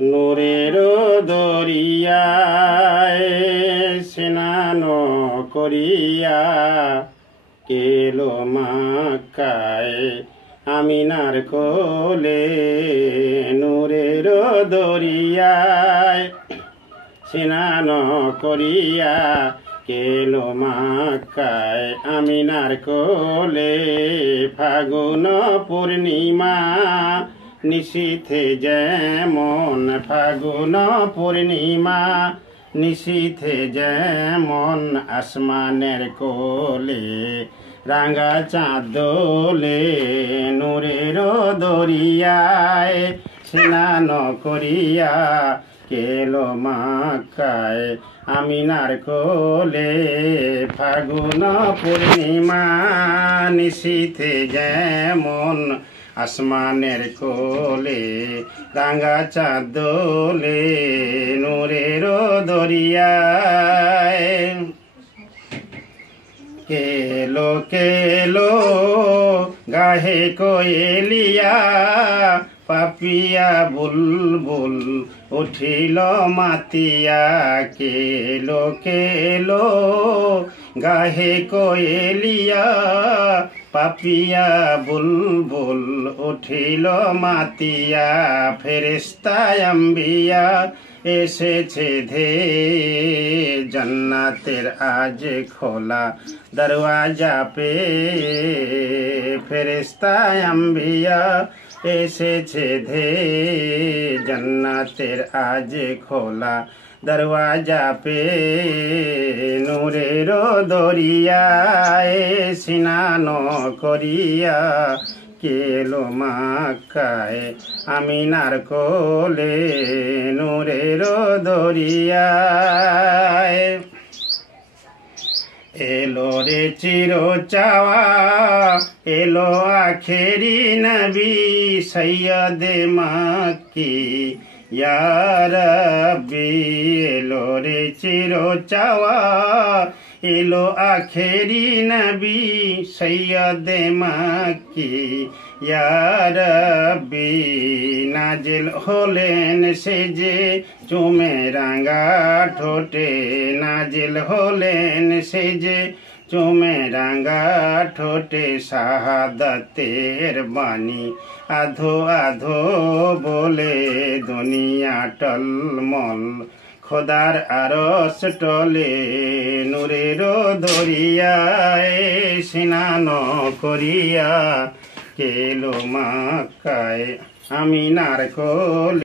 নূরের দরিয়ায় স্নান করিয়া কেলো মক্কায় আমিনার কোলে। নূরের দরিয়ায় স্নান করিয়া কেলো মক্কায় আমিনার কোলে। ফাগুন পূর্ণিমা নিশীথে যেমন, ফাগুন পূর্ণিমা নিশীথে যেমন আসমানের কোলে রাঙা চাঁদ দোলে। নূরের দরিয়ায় স্নান করিয়া কেলো মক্কায় আমিনার কোলে। ফাগুন পূর্ণিমা নিশীথে যেমন আসমানের কোলে রাঙা চাঁদ দোলে। নূরের দরিয়ায় কেলো কেলো গাহে কোয়েলিয়া পাপিয়া বুলবুল উঠিল মাতিয়া। কেলো কেলো গাহে কোয়েলিয়া পাপিয়া বুলবুল উঠিল মাতিয়া। ফেরেশতা আম্বিয়া এসেছে ধে জান্নাতের আজ খোলা দরওয়াজা পে। ফেরেশতা আম্বিয়া এসেছে ধে জান্নাতের আজ খোলা দরওয়াজা পে। নূরের দরিয়ায় স্নান করিয়া কেলো মক্কায় আমিনার কোলে। নূরের দরিয়ায় এলো রে চির চাওয়া, এলো আখেরি নবী সৈয়দে মক্কি ইয়া রাব্বি। এলো রে চির চাওয়া, এলো আখেরি নবী সৈয়দে মক্কি ইয়া রাব্বি। নাজিল হলেন সেজে চুমে রাঙা ঠোঁটে, নাজিল হলেন সেজে চুমে রাঙা ঠোঁটে। শাহাদাতের বাণী আধো আধো বলে দুনিয়া টলমল খোদার আরশ টলে। নূরের দরিয়ায় স্নান করিয়া কেলো মক্কায় আমিনার কোলে।